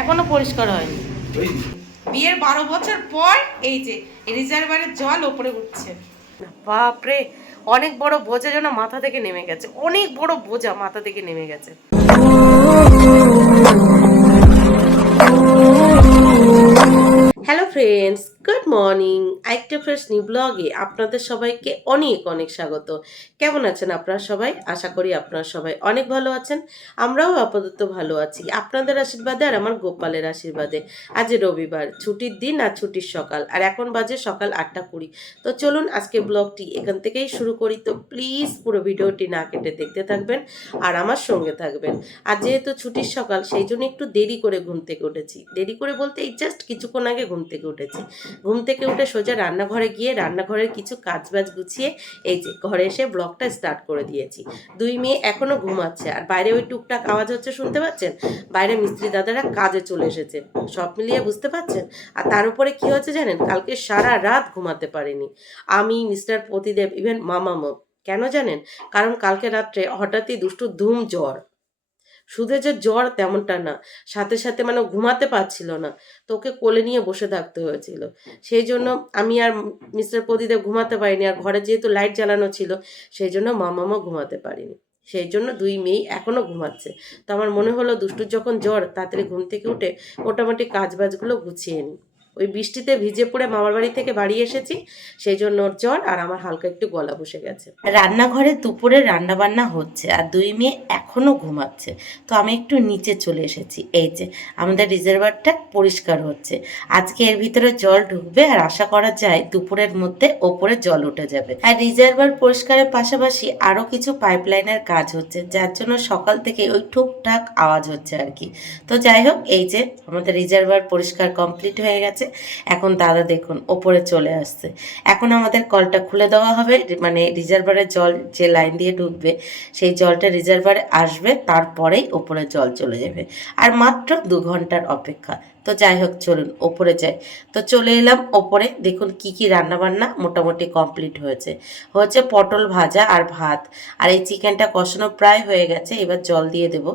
এখনো পরিষ্কার হয়নি। বিয়ের 12 বছর পর এই যে রিজার্ভারের জল ওপরে উঠছে। বাপরে, অনেক বড় বোঝা যেন মাথা থেকে নেমে গেছে, অনেক বড় বোঝা মাথা থেকে নেমে গেছে। Hello friends, good morning. একটা ফ্রেশ নিউ ব্লগে আপনাদের সবাইকে অনেক অনেক স্বাগত। কেমন আছেন আপনারা সবাই? আশা করি আপনারা সবাই অনেক ভালো আছেন। আমরাও আপাতত ভালো আছি আপনাদের আশীর্বাদে আর আমার গোপালের আশীর্বাদে। আজ রবিবার, ছুটির দিন আর ছুটির সকাল, আর এখন বাজে সকাল 8:20। তো চলুন আজকে ব্লগটি এখান থেকেই শুরু করি। তো প্লিজ পুরো ভিডিওটি না কেটে দেখতে থাকবেন আর আমার সঙ্গে থাকবেন। আর যেহেতু ছুটির সকাল, সেই জন্য একটু দেরি করে ঘুম থেকে উঠেছি। দেরি করে বলতে এই জাস্ট কিছুক্ষণ আগে ঘুম থেকে উঠেছি। ঘুম থেকে উঠে সোজা রান্নাঘরে গিয়ে রান্নাঘরের কিছু কাজবাজ গুছিয়ে এই যে ঘরে এসে ব্লগটা স্টার্ট করে দিয়েছি। দুই মেয়ে এখনো ঘুমাচ্ছে, আর বাইরে ওই টুকটাক আওয়াজ হচ্ছে, শুনতে পাচ্ছেন? বাইরে মিস্ত্রি দাদারা কাজে চলে এসেছে, সব মিলিয়ে বুঝতে পারছেন। আর তার উপরে কি হচ্ছে জানেন, কালকে সারা রাত ঘুমাতে পারিনি আমি, মিস্টার প্রতিদেব, ইভেন মামামো। কেন জানেন? কারণ কালকে রাত্রে হঠাৎই দুষ্টু ধুম জ্বর। শুধু যে জ্বর তেমনটা না, সাথে সাথে মানে ঘুমাতে পারছিল না, তো ওকে কোলে নিয়ে বসে থাকতে হয়েছিল। সেই জন্য আমি আর মিস্টার প্রদীপদেব ঘুমাতে পারিনি, আর ঘরে যেহেতু লাইট জ্বালানো ছিল সেই জন্য মামামা ঘুমাতে পারিনি। সেই জন্য দুই মেয়ে এখনো ঘুমাচ্ছে। তো আমার মনে হলো দুষ্টুর যখন জ্বর, তাড়াতাড়ি ঘুম থেকে উঠে মোটামুটি কাজবাজগুলো গুছিয়ে নিই। ওই বৃষ্টিতে ভিজে পড়ে মামার বাড়ি থেকে বাড়ি এসেছি, সেই জন্য ওর জ্বর, আর আমার হালকা একটু গলা বসে গেছে। রান্নাঘরে দুপুরে রান্না বান্না হচ্ছে, আর দুই মেয়ে এখনো ঘুমাচ্ছে। তো আমি একটু নিচে চলে এসেছি। এই যে আমাদের রিজার্ভারটা পরিষ্কার হচ্ছে। আজকে এর ভিতরে জল ঢুকবে, আর আশা করা যায় দুপুরের মধ্যে ওপরে জল উঠে যাবে। আর রিজার্ভার পরিষ্কারের পাশাপাশি আরো কিছু পাইপলাইনের কাজ হচ্ছে, যার জন্য সকাল থেকে ওই টুকটাক আওয়াজ হচ্ছে আর কি। তো যাই হোক, এই যে আমাদের রিজার্ভার পরিষ্কার কমপ্লিট হয়ে গেছে। এখন দাদা দেখুন ওপরে চলে আসছে। এখন আমাদের কলটা খুলে দেওয়া হবে, মানে রিজার্ভারের জল যে লাইন দিয়ে ঢুকবে সেই জলটা রিজার্ভারে আসবে, তারপরেই ওপরে জল চলে যাবে। আর মাত্র 2 ঘন্টার অপেক্ষা। তো যাই হোক, চলুন ওপরে যাই। তো চলে এলাম ওপরে। দেখুন কি কি রান্নাবান্না মোটামুটি কমপ্লিট হয়েছে। হচ্ছে পটল ভাজা আর ভাত, আর এই চিকেনটা কষানো প্রায় হয়ে গেছে। এবার জল দিয়ে দেব,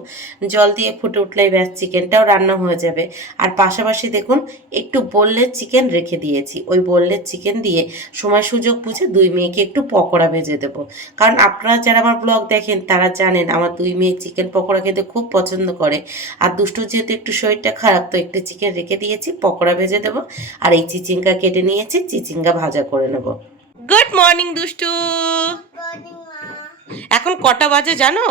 জল দিয়ে ফুটে উঠলেই ব্যাস চিকেনটাও রান্না হয়ে যাবে। আর পাশাপাশি দেখুন একটু বোনলেস চিকেন রেখে দিয়েছি। ওই বোনলেস চিকেন দিয়ে সময় সুযোগ বুঝে দুই মেয়েকে একটু পকোড়া ভেজে দেবো। কারণ আপনারা যারা আমার ব্লগ দেখেন তারা জানেন আমার দুই মেয়ে চিকেন পকোড়া খেতে খুব পছন্দ করে। আর দুষ্টু যেহেতু একটু শরীরটা খারাপ, তো একটু চিকেন রেখে দিয়েছি, পকোড়া ভেজে দেবো। আর এই চিচিঙ্গা কেটে নিয়েছি, চিচিঙ্গা ভাজা করে নেব। গুড মর্নিং দুষ্টু। এখন কটা বাজে জানো?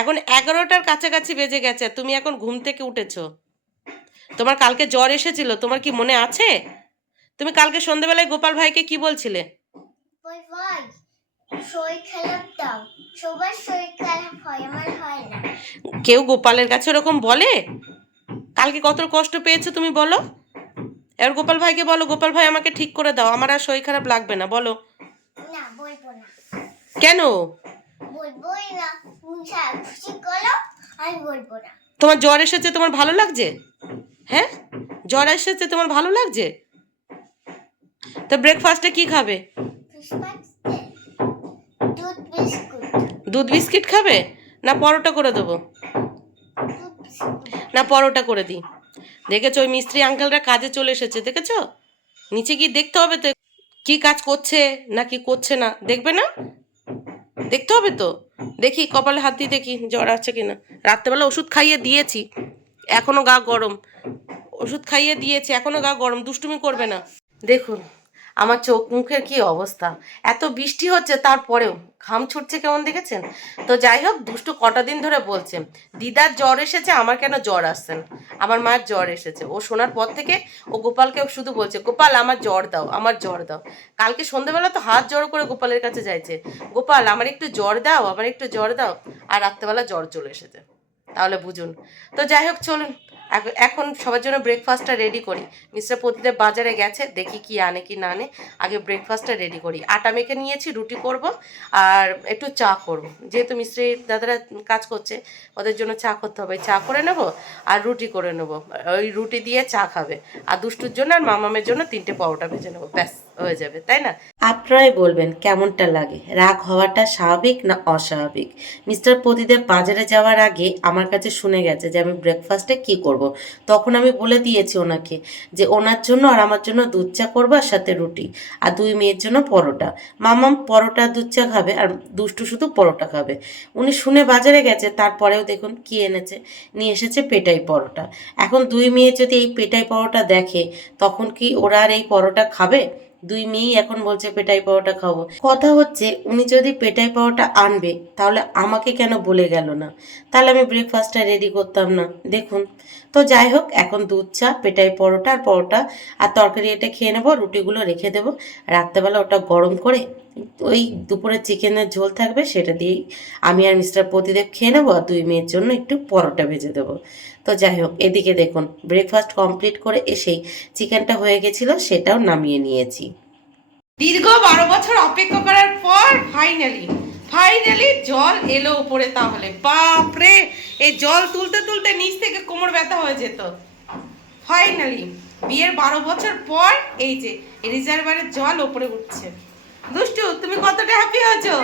এখন 11টার কাছাকাছি বেজে গেছে। তুমি এখন ঘুম থেকে উঠেছো। তোমার কালকে জ্বর এসেছিল, তোমার কি মনে আছে? তুমি কালকে সন্ধ্যাবেলায় গোপাল ভাইকে কি বলছিলে? কেউ গোপালের কাছে ওরকম বলে? কালকে কত কষ্ট পেয়েছো তুমি বলো। এবার গোপাল ভাইকে বলো, গোপাল ভাই আমাকে ঠিক করে দাও, আমার আর শরীর খারাপ লাগবে না, বলো। না, বলবো না। কেন বলবোই না? খুশি করো, আমি বলবো না। তোমার জ্বর এসেছে, তোমার ভালো লাগছে? হ্যাঁ, জ্বর এসেছে, তোমার ভালো লাগছে? তো ব্রেকফাস্টে কি খাবে? দুধ বিস্কিট খাবে না পরোটা করে দেবো? না, পরোটা করে দিই। দেখেছো ওই মিস্ত্রি আঙ্কেলরা কাজে চলে এসেছে, দেখেছো? নিচে গিয়ে দেখতে হবে তো কি কাজ করছে না কি করছে না, দেখবে না? দেখতে হবে তো। দেখি কপালে হাত দিয়ে দেখি জ্বর আছে কিনা। রাত্রেবেলা ওষুধ খাইয়ে দিয়েছি, এখনো গা গরম। ওষুধ খাইয়ে দিয়েছি, এখনো গা গরম, দুষ্টুমি করবে না। দেখুন আমার চোখ মুখের কি অবস্থা, এত বৃষ্টি হচ্ছে তারপরেও ঘাম ছুটছে কেমন, দেখেছেন? তো যাই হোক, দুষ্টু কটা দিন ধরে বলছে দিদার জ্বর এসেছে, আমার কেন জ্বর আসছে না। আমার মায়ের জ্বর এসেছে, ও শোনার পর থেকে ও গোপালকে শুধু বলছে গোপাল আমার জ্বর দাও, আমার জ্বর দাও। কালকে সন্ধ্যেবেলা তো হাত জড়ো করে গোপালের কাছে যাইছে, গোপাল আমার একটু জ্বর দাও, আমার একটু জ্বর দাও। আর রাত্রেবেলা জ্বর চলে এসেছে, তাহলে বুঝুন। তো যাই হোক চলুন এখন সবার জন্য ব্রেকফাস্টটা রেডি করি। মিস্টার প্রতিদেব বাজারে গেছে, দেখি কি আনে কি না আনে। আগে ব্রেকফাস্টটা রেডি করি। আটা মেখে নিয়েছি, রুটি করব আর একটু চা করব। যেহেতু মিস্ত্রি দাদারা কাজ করছে, ওদের জন্য চা করতে হবে, চা করে নেব আর রুটি করে নেব। ওই রুটি দিয়ে চা খাবে। আর দুষ্টুর জন্য আর মামামের জন্য 3টে পরোটা ভেজে নেবো, ব্যাস। হয়ে যাবে, তাই না? আপনারাই বলবেন কেমনটা লাগে, রাগ হওয়াটা স্বাভাবিক না অস্বাভাবিক। মিস্টার প্রদীপ বাজারে যাওয়ার আগে আমার কাছে শুনে গেছে যে আমি ব্রেকফাস্টে কি করব। তখন আমি বলে দিয়েছি ওনাকে যে ওনার জন্য আর আমার জন্য দুধ চা করবো আর সাথে রুটি, আর দুই মেয়ের জন্য পরোটা। মামাম পরোটা দুধ চা খাবে আর দুষ্টু শুধু পরোটা খাবে। উনি শুনে বাজারে গেছে, তারপরেও দেখুন কি এনেছে, নিয়ে এসেছে পেটাই পরোটা। এখন দুই মেয়ে যদি এই পেটাই পরোটা দেখে, তখন কি ওরা আর এই পরোটা খাবে? দুই মেয়েই এখন বলছে পেটাই পাওয়াটা খাবো। কথা হচ্ছে উনি যদি পেটাই পাওয়াটা আনবে, তাহলে আমাকে কেন বলে গেল না? তাহলে আমি ব্রেকফাস্টটা রেডি করতাম না। দেখুন, তো যাই হোক, এখন দুধ চা, পেটাই পরোটা আর পরোটা আর তরকারি এটা খেয়ে নেবো, রুটিগুলো রেখে দেবো। রাত্রেবেলা ওটা গরম করে ওই দুপুরে চিকেনের ঝোল থাকবে, সেটা দিয়েই আমি আর মিস্টার প্রতিদেব খেয়ে নেবো, আর দুই মেয়ের জন্য একটু পরোটা ভেজে দেবো। তো যাই হোক, এদিকে দেখুন ব্রেকফাস্ট কমপ্লিট করে এসেই চিকেনটা হয়ে গেছিলো, সেটাও নামিয়ে নিয়েছি। দীর্ঘ 12 বছর অপেক্ষা করার পর ফাইনালি ফাইনালি জল এলো উপরে। তাহলে বাপরে, এই জল তুলতে তুলতে নিচ থেকে কোমর ব্যথা হয়ে যেত। ফাইনালি বিয়ের 12 বছর পর এই যে রিজার্ভারের জল উপরে উঠছে। দুষ্টু, তুমি কতটা হ্যাপি হয়েছো?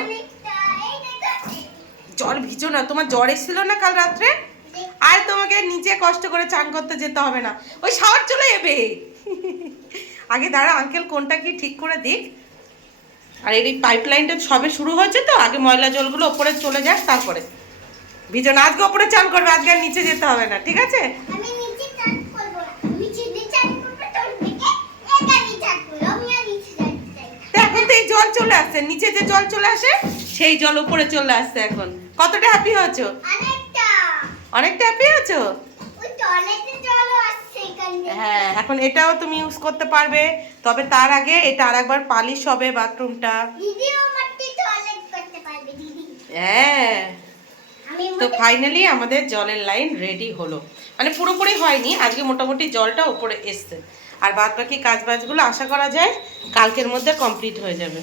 জল ভিজো না, তোমার জ্বর এসেছিল না কাল রাত্রে? আর তোমাকে নিচে কষ্ট করে চান করতে যেতে হবে না, ওই শাওয়ার চলে যাবে। আগে দাঁড়া, আঙ্কেল কোনটা কি ঠিক করে দিক। আর এই পাইপ লাইনটা সবে শুরু হয়েছে, তো আগে ময়লা জলগুলো ওপরে চলে যাক, তারপরে ভিজো না। আজকে ওপরে চান করবে, আজকে আর নিচে যেতে হবে না, ঠিক আছে? এখন তো এই জল চলে আসছে, নিচে যে জল চলে আসে সেই জল উপরে চলে আসছে। এখন কতটা হ্যাপি হয়েছো? অনেকটা হ্যাপি হয়েছো? হ্যাঁ, এখন এটাও তুমি ইউজ করতে পারবে, তবে তার আগে এটা আরেকবার পালিশ হবে বাথরুমটা। হ্যাঁ, তো ফাইনালি আমাদের জলের লাইন রেডি হলো, মানে পুরোপুরি হয়নি, আজকে মোটামুটি জলটা উপরে এসছে। আর বাদ বাকি কাজ বাজগুলো আশা করা যায় কালকের মধ্যে কমপ্লিট হয়ে যাবে।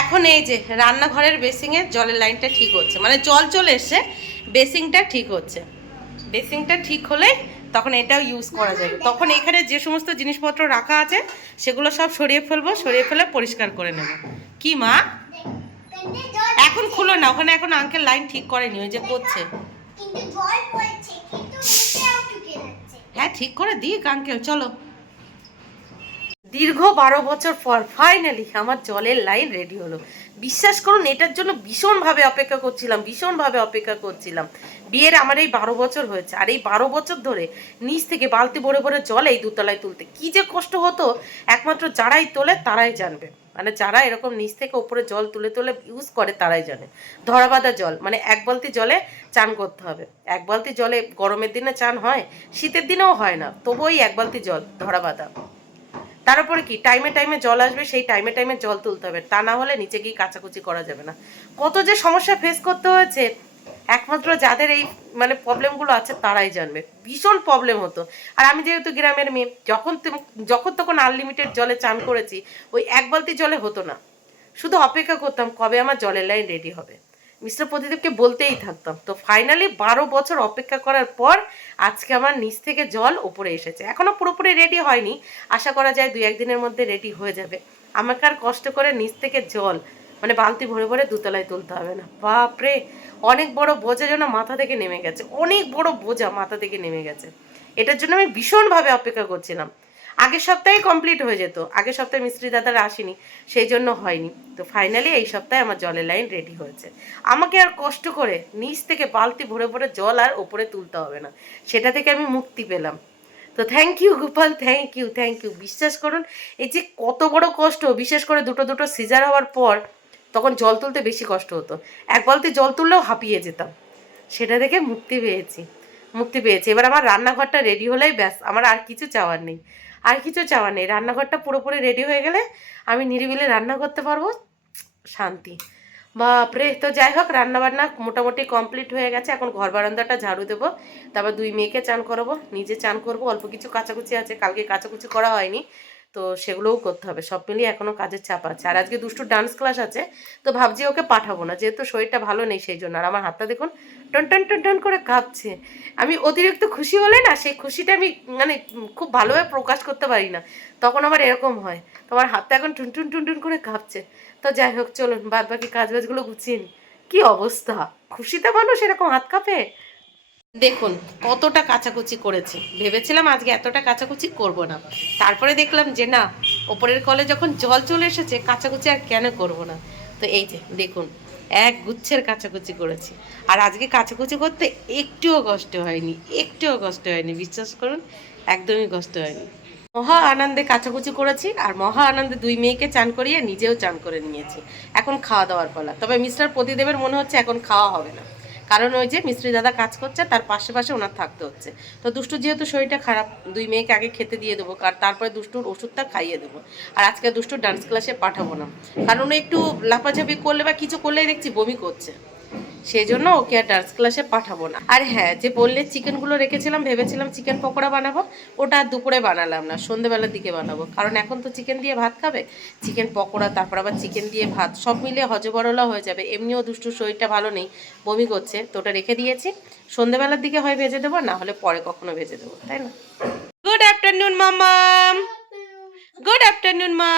এখন এই যে রান্নাঘরের বেসিংয়ের জলের লাইনটা ঠিক হচ্ছে, মানে জল চলে এসছে, বেসিংটা ঠিক হচ্ছে। বেসিংটা ঠিক হলে তখন এটাও ইউজ করা যাবে। তখন এখানে যে সমস্ত জিনিসপত্র রাখা আছে সেগুলো সব সরিয়ে ফেলবো, সরিয়ে ফেলে পরিষ্কার করে নেব। কি মা, এখন খুলো না, ওখানে এখন আঙ্কেল লাইন ঠিক করেনি, ওই যে করছে। হ্যাঁ, ঠিক করে দিক আঙ্কেল, চলো। দীর্ঘ 12 বছর পর ফাইনালি আমার জলের লাইন রেডি হলো। বিশ্বাস করুন, এটার জন্য ভীষণভাবে অপেক্ষা করছিলাম, ভীষণভাবে অপেক্ষা করছিলাম। বিয়ের আমার এই 12 বছর হয়েছে, আর এই 12 বছর ধরে নিচ থেকে বালতি ভরে ভরে জল এই দুতলায় তুলতে কি যে কষ্ট হতো, একমাত্র যারাই তোলে তারাই জানবে। মানে যারা এরকম নিচ থেকে উপরে জল তুলে তুলে ইউজ করে তারাই জানে। ধরাবাঁধা জল, মানে এক বালতি জলে চান করতে হবে। এক বালতি জলে গরমের দিনে চান হয়, শীতের দিনেও হয় না, তবু ওই এক বালতি জল ধরাবাঁধা। তার উপরে কি টাইমে টাইমে জল আসবে, সেই টাইমে টাইমে জল তুলতে হবে, তা না হলে নিচে গিয়ে কাচাকুচি করা যাবে না। কত যে সমস্যা ফেস করতে হয়েছে, একমাত্র যাদের এই মানে প্রবলেমগুলো আছে তারাই জানবে। ভীষণ প্রবলেম হতো। আর আমি যেহেতু গ্রামের মেয়ে, যখন তখন আনলিমিটেড জলে চান করেছি, ওই এক বালতি জলে হতো না। শুধু অপেক্ষা করতাম কবে আমার জলের লাইন রেডি হবে, মিস্টার প্রদীপকে বলতেই থাকতাম। তো ফাইনালি 12 বছর অপেক্ষা করার পর আজকে আমার নিচ থেকে জল উপরে এসেছে। এখনো পুরোপুরি রেডি হয়নি, আশা করা যায় 2-1 দিনের মধ্যে রেডি হয়ে যাবে। আমাকে আর কষ্ট করে নিচ থেকে জল মানে বালতি ভরে ভরে দুতলায় তুলতে হবে না। বাপরে, অনেক বড় বোঝা যেন মাথা থেকে নেমে গেছে, অনেক বড় বোঝা মাথা থেকে নেমে গেছে। এটার জন্য আমি ভীষণভাবে অপেক্ষা করছিলাম। আগের সপ্তাহে কমপ্লিট হয়ে যেত, আগের সপ্তাহে মিস্ত্রি দাদারা আসেনি, সেই জন্য হয়নি। তো ফাইনালি এই সপ্তাহে আমার জলের লাইন রেডি হয়েছে। আমাকে আর কষ্ট করে নিচ থেকে বালতি ভরে ভরে জল আর ওপরে তুলতে হবে না, সেটা থেকে আমি মুক্তি পেলাম। তো thank you Gopal, thank you, thank you. বিশ্বাস করুন, এই যে কত বড় কষ্ট, বিশেষ করে দুটো দুটো সিজার হওয়ার পর তখন জল তুলতে বেশি কষ্ট হতো। এক বালতি জল তুললেও হাঁপিয়ে যেতাম, সেটা থেকে মুক্তি পেয়েছি, মুক্তি পেয়েছি। এবার আমার রান্নাঘরটা রেডি হলেই ব্যাস, আমার আর কিছু চাওয়ার নেই, আর কিছু চাওয়ার নেই। রান্নাঘরটা পুরোপুরি রেডি হয়ে গেলে আমি নিরিবিলি রান্না করতে পারবো, শান্তি। বাপরে, তো যাই হোক, রান্নাবান্না মোটামুটি কমপ্লিট হয়ে গেছে। এখন ঘর বারান্দাটা ঝাড়ু দেবো, তারপর দুই মেয়েকে চান করাবো, নিজে চান করবো। অল্প কিছু কাচাকুচি আছে, কালকে কাচাকুচি করা হয়নি, তো তো সেগুলোও করতে হবে, সব মিলিয়ে এখনও কাজের চাপ আছে। আর আজকে দুষ্টুর ডান্স ক্লাস আছে, তো ভাবছি ওকে পাঠাবো না, যেহেতু শরীরটা ভালো নেই সেই জন্য। আর আমার হাতটা দেখুন টন টন টন টন করে কাঁপছে। আমি অতিরিক্ত খুশি হলে না, সেই খুশিটা আমি মানে খুব ভালোভাবে প্রকাশ করতে পারি না, তখন আমার এরকম হয়। তোমার হাতটা এখন টুন টুন টুন টুন করে কাঁপছে। তো যাই হোক, চলুন বাদ বাকি কাজ বাজগুলো গুছিয়ে নিই। কী অবস্থা, খুশিতে মানুষ এরকম হাত কাঁপে। দেখুন কতটা কাচাকুচি করেছি, ভেবেছিলাম আজকে এতটা কাচাকুচি করব না, তারপরে দেখলাম যে না, ওপরের কলে যখন জল চলে এসেছে কাচাকুচি আর কেন করব না। তো এই যে দেখুন, এক গুচ্ছের কাচাকুচি করেছি। আর আজকে কাচাকুচি করতে একটুও কষ্ট হয়নি, একটুও কষ্ট হয়নি, বিশ্বাস করুন, একদমই কষ্ট হয়নি। মহা আনন্দে কাচাকুচি করেছি, আর মহা আনন্দে দুই মেয়েকে চান করিয়ে নিজেও চান করে নিয়েছি। এখন খাওয়া দাওয়ার পালা। তবে মিস্টার প্রতিদেবের মনে হচ্ছে এখন খাওয়া হবে না, কারণ ওই যে মিস্ত্রি দাদা কাজ করছে, তার পাশে পাশে ওনার থাকতে হচ্ছে। তো দুষ্টুর যেহেতু শরীরটা খারাপ, দুই মেয়েকে আগে খেতে দিয়ে দেবো, তারপরে দুষ্টুর ওষুধটা খাইয়ে দেবো। আর আজকে দুষ্টুর ডান্স ক্লাসে পাঠাবো না, কারণ ও একটু লাফাঝাপি করলে বা কিছু করলেই দেখছি বমি করছে, সেই জন্য ওকে আর ডান্স ক্লাসে পাঠাবো না। আর হ্যাঁ, যে বললে চিকেনগুলো রেখেছিলাম, ভেবেছিলাম চিকেন পকোড়া বানাবো, ওটা আর দুপুরে বানালাম না, সন্ধ্যেবেলার দিকে বানাবো, কারণ এখন তো চিকেন দিয়ে ভাত খাবে। চিকেন পকোড়া, তারপর আবার চিকেন দিয়ে ভাত, সব মিলিয়ে হজবরলা হয়ে যাবে। এমনিও দুষ্টুর শরীরটা ভালো নেই, বমি করছে, তো ওটা রেখে দিয়েছি। সন্ধ্যেবেলার দিকে হয় ভেজে দেবো, না হলে পরে কখনো ভেজে দেবো, তাই না? গুড আফটারনুন মামাম। গুড আফটারনুন মা।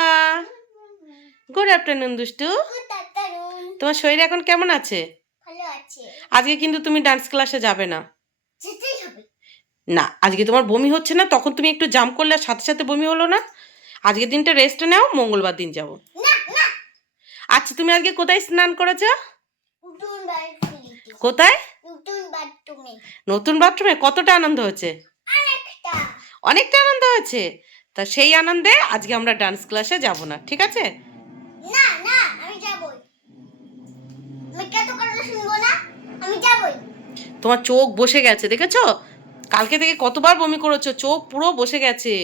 গুড আফটারনুন দুষ্টু। তোমার শরীর এখন কেমন আছে? আজকে কিন্তু তুমি ডান্স ক্লাসে যাবে না। না, আজকে তোমার বমি হচ্ছে না, তখন তুমি একটু জাম্প করলে সাথে সাথে বমি হলো না। আজকে দিনটা রেস্ট নাও, মঙ্গলবার দিন যাবো। আচ্ছা, তুমি আজকে কোথায় স্নান করেছো? কোথায়? নতুন বাথরুমে। কতটা আনন্দ হয়েছে? অনেকটা আনন্দ হয়েছে। তা সেই আনন্দে আজকে আমরা ডান্স ক্লাসে যাব না, ঠিক আছে? না না, আমি যাবই। আমি কত কথা শুনবো না, আমি যাবই। তোমার চোখ বসে গেছে, দেখেছো? কালকে থেকে কতবার বমি করেছো, চোখ পুরো বসে গেছে।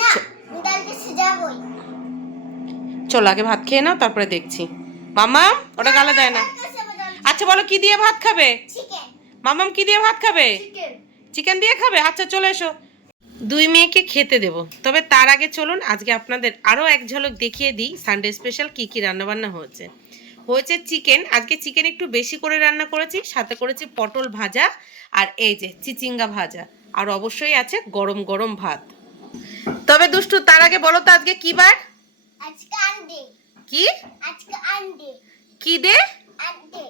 না, আমি কালকে যাবই। চলো আগে ভাত খেয়ে নাও, তারপরে দেখছি। মামা, ওটা গালে দেয় না। আচ্ছা বলো, কি দিয়ে ভাত খাবে? চিকেন। মামাম কি দিয়ে ভাত খাবে? চিকেন। চিকেন দিয়ে খাবে? আচ্ছা চলে এসো, দুই মেয়েকে খেতে দেব। তবে তার আগে চলুন আজকে আপনাদের আরও এক ঝলক দেখিয়ে দিই সানডে স্পেশাল কী কী রান্নাবান্না হয়েছে। হয়েছে চিকেন, আজকে চিকেন একটু বেশি করে রান্না করেছি, সাথে করেছি পটল ভাজা, আর এই যে চিচিঙ্গা ভাজা, আর অবশ্যই আছে গরম গরম ভাত। তবে দুষ্টু, তার আগে বলো তো আজকে কি বার? আজকে আন্ডে। কি? আজকে আন্ডে। কি ডে? আন্ডে।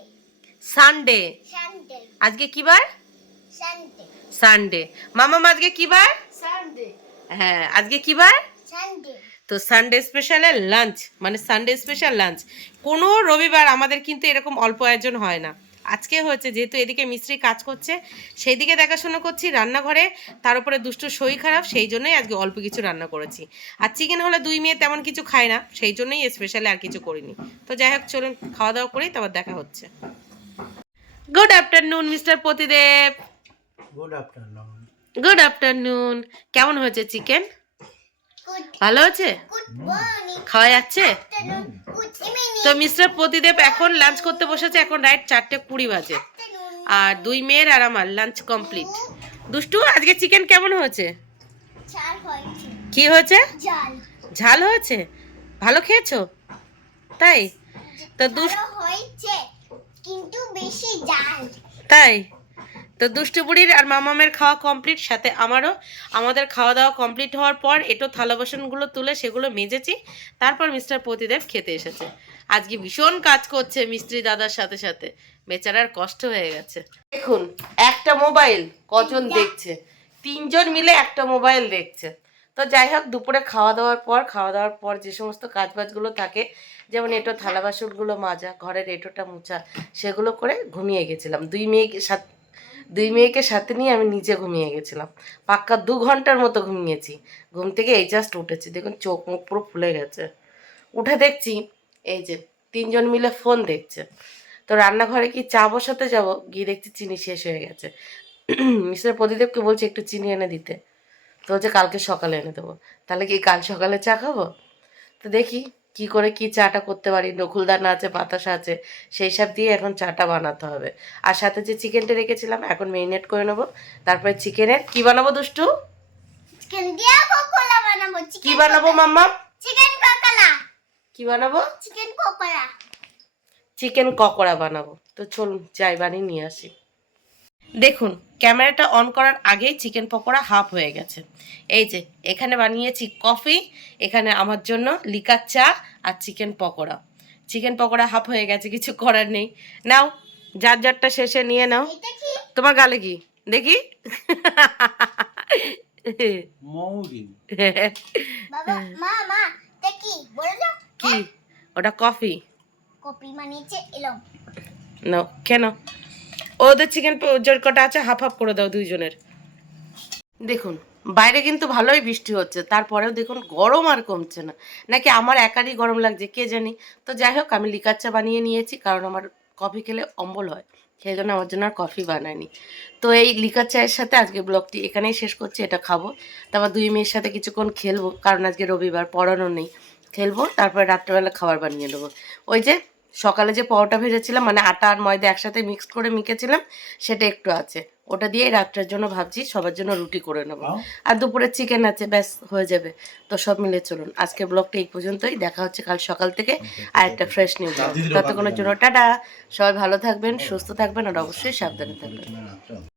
সানডে। সানডে। আজকে কি বার? সানডে। সানডে। মামা আজকে কি বার? সানডে। হ্যাঁ, আজকে কি বার? সানডে। তো সানডে স্পেশালের লাঞ্চ, মানে সানডে স্পেশাল লাঞ্চ। কোনো রবিবার আমাদের কিন্তু এরকম অল্প আয়োজন হয় না। আজকে হয়েছে, যেহেতু এদিকে মিস্ত্রি কাজ করছে, সেই দিকে দেখাশোনা করছি রান্নাঘরে, তার উপরে দুষ্টুর শরীর খারাপ, সেই জন্যই আজকে অল্প কিছু রান্না করেছি। আর চিকেন হলে দুই মেয়ে তেমন কিছু খায় না, সেই জন্যই স্পেশালি আর কিছু করিনি। তো যাই হোক, চলুন খাওয়া দাওয়া করি, তারপর দেখা হচ্ছে। Good afternoon mister Pratidev. Good afternoon. Good afternoon. কেমন হয়েছে চিকেন? ভালো আছে? খাওয়া যাচ্ছে? তো মিস্টার প্রতিদেব এখন লাঞ্চ করতে বসেছে, এখন রাইট 4:20 বাজে, আর দুই মেয়ের আর আমার লাঞ্চ কমপ্লিট। দুষ্টু, আজকে চিকেন কেমন হয়েছে? কি হয়েছে? ঝাল হয়েছে। ভালো খেয়েছো? তাই তো দুষ্টু হয়েছে, কিন্তু বেশি ঝাল। তাই তো দুষ্টু বুড়ির আর মামামের খাওয়া কমপ্লিট, সাথে আমারও। আমাদের খাওয়া দাওয়া কমপ্লিট হওয়ার পর এটো থালা বাসনগুলো তুলে সেগুলো মেজেছি, তারপর মিস্টার প্রতিদেব খেতে এসেছে। আজকে ভীষণ কাজ করছে মিস্ত্রি দাদার সাথে সাথে, বেচারার কষ্ট হয়ে গেছে। দেখুন একটা মোবাইল কজন দেখছে, তিনজন মিলে একটা মোবাইল দেখছে। তো যাই হোক, দুপুরে খাওয়া দাওয়ার পর যে সমস্ত কাজবাজগুলো থাকে, যেমন এটো থালা বাসনগুলো মাজা, ঘরের এটোটা মোছা, সেগুলো করে ঘুমিয়ে গেছিলাম। দুই মেয়েকে সাথে নিয়ে আমি নিচে ঘুমিয়ে গেছিলাম, পাক্কা 2 ঘন্টার মতো ঘুমিয়েছি। ঘুম থেকে এই জাস্ট উঠেছি, দেখুন চোখ মুখ পুরো ফুলে গেছে। উঠে দেখছি এই যে তিনজন মিলে ফোন দেখছে। তো রান্নাঘরে কি চা বসাতে যাব, গিয়ে দেখছি চিনি শেষ হয়ে গেছে। মিস্টার প্রদীপকে বলছি একটু চিনি এনে দিতে, তো হচ্ছে কালকে সকালে এনে দেবো। তাহলে কি কাল সকালে চা খাবো? তো দেখি কি করে কি চাটা করতে পারি। নকুলদানা আছে, বাতাসা আছে, সেই সব দিয়ে এখন চাটা বানাতে হবে। আর সাথে যে চিকেনটা রেখেছিলাম এখন মেরিনেট করে নেবো, তারপরে চিকেনের কি বানাবো দুষ্টু? চিকেন দিয়ে পকোড়া বানাবো। কি বানাবো মাম্মা? চিকেন পকোড়া। কি বানাবো? চিকেন পকোড়া। চিকেন পকোড়া বানাবো। তো চলুন যাই বানিয়ে নিয়ে আসি। দেখুন ক্যামেরাটা অন করার আগেই চিকেন পকোড়া হাফ হয়ে গেছে। এই যে এখানে বানিয়েছি কফি, এখানে আমার জন্য লিকার চা আর chicken pakora. Chicken pakora half হয়ে গেছে, কিছু করার নেই। নাও যার যারটা শেষে নিয়ে নাও। এটা কি? তোমার গালে কি দেখি? মৌরি। বাবা মা এটা কি বলে দাও। কি ওটা? কফি। কপি বানিয়েছে এলো। নাও কেন? ওদের চিকেন জোর কটা আছে, হাফ হাফ করে দাও দুইজনের। দেখুন বাইরে কিন্তু ভালোই বৃষ্টি হচ্ছে, তারপরেও দেখুন গরম আর কমছে না। নাকি আমার একারই গরম লাগছে কে জানি। তো যাই হোক আমি লিকার চা বানিয়ে নিয়েছি, কারণ আমার কফি খেলে অম্বল হয়, সেই জন্য আমার জন্য আর কফি বানাইনি। তো এই লিকার চায়ের সাথে আজকে ব্লগটি এখানেই শেষ করছি। এটা খাবো, তারপর দুই মেয়ের সাথে কিছুক্ষণ খেলবো, কারণ আজকে রবিবার পড়ানো নেই। খেলবো, তারপরে রাত্রেবেলা খাবার বানিয়ে নেবো। ওই যে সকালে যে পরোটা ভেজেছিলাম, মানে আটা আর ময়দা একসাথে মিক্স করে মেখেছিলাম, সেটা একটু আছে, ওটা দিয়ে রাত্রের জন্য ভাবছি সবার জন্য রুটি করে নেবো। আর দুপুরে চিকেন আছে, ব্যাস হয়ে যাবে। তো সব মিলে চলুন আজকের ব্লগটা এই পর্যন্তই। দেখা হচ্ছে কাল সকাল থেকে আর একটা ফ্রেশ নিউ ব্লগ। ততক্ষণের জন্য টাটা। সবাই ভালো থাকবেন, সুস্থ থাকবেন আর অবশ্যই সাবধানে থাকবেন।